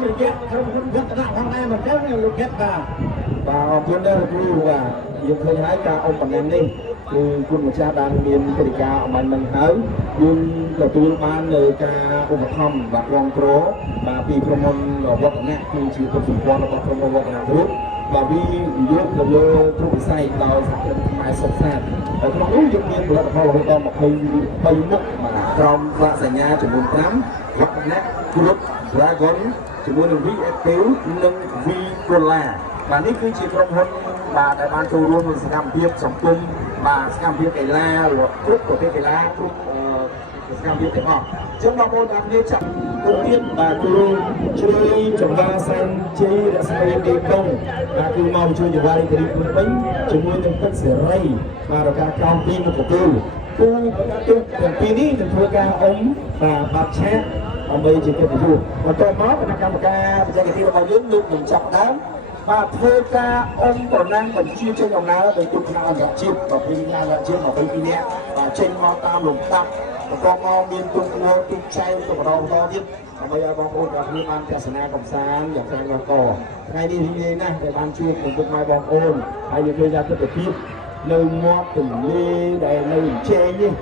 mình ghét không rất là hôm nay mà kéo lúc ghét và tuần đó là vui vàយើងឃើញហើយការអុំបណ្ណាំនេះគឺគុណម្ចាស់បានមានកិច្ចការអំបញ្ញនឹងហើយយើងទទួលបាននៅការឧបត្ថម្ភបាទគ្រប់គ្រងបាទពីក្រុមហ៊ុនវឌ្ឍនៈគឺជាគុណសម្ព័ន្ធរបស់ក្រុមហ៊ុនវឌ្ឍនៈគ្រូបាទវាយកទៅលើគ្រប់វិស័យដោយសហគ្រិនខ្មែរសុខសាន្តហើយក្នុងនោះយើងមានផលិតផលរហូតដល់23មុខបាទក្រោមប្រាក់សញ្ញាចំនួន5វឌ្ឍនៈគ្រូ Dragon ជាមួយនឹង V Active និង V Cola បាទនេះគឺជាក្រុមហ៊ុនបាទដែលបានចូលរួមក្នុងសកម្មភាពសង្គមបាទសកម្មភាពកីឡារបស់គ្រប់ប្រភេទកីឡាគ្រប់សកម្មភាពទាំងអស់អញ្ចឹងបងប្អូនទាំងគ្នាចាប់គុំទៀតបាទគ្រូជួយចម្លើសានជ័យរស្មីទីតុងបាទគឺមកជួយចង្វារីធានីភ្នំពេញជាមួយនឹងទឹកសេរីបាទរការកោងពីមុខទទួលគូទុកទាំងពីរនេះនឹងធ្វើការអុំបាទបាត់ឆាកដើម្បីជាកិត្តិយសបន្ទាប់មកគណៈកម្មការបច្ចេកទេសរបស់យើងលោកនឹងចាប់ដើមបាទធ្វើការអុំប្រណាំងបញ្ជាចេញដំណើរដោយទូកអន្តរជាតិប្រភេទណាអន្តរជាតិ22នាក់បាទចេញមកតាមលំដាប់បន្ទាប់មកមានទូកគោទូកចែវទៅបន្តទៀតដើម្បីឲ្យបងប្អូនទាំងគ្នាបានទស្សនាកម្សាន្តយ៉ាងខ្លាំងល្អថ្ងៃនេះរីករាយណាស់ដែលបានជួបពុកម៉ែបងប្អូនហើយយើងឃើញថាទស្សនវិជ្ជានៅមាត់ទន្លេដែលនៅជែងនេះ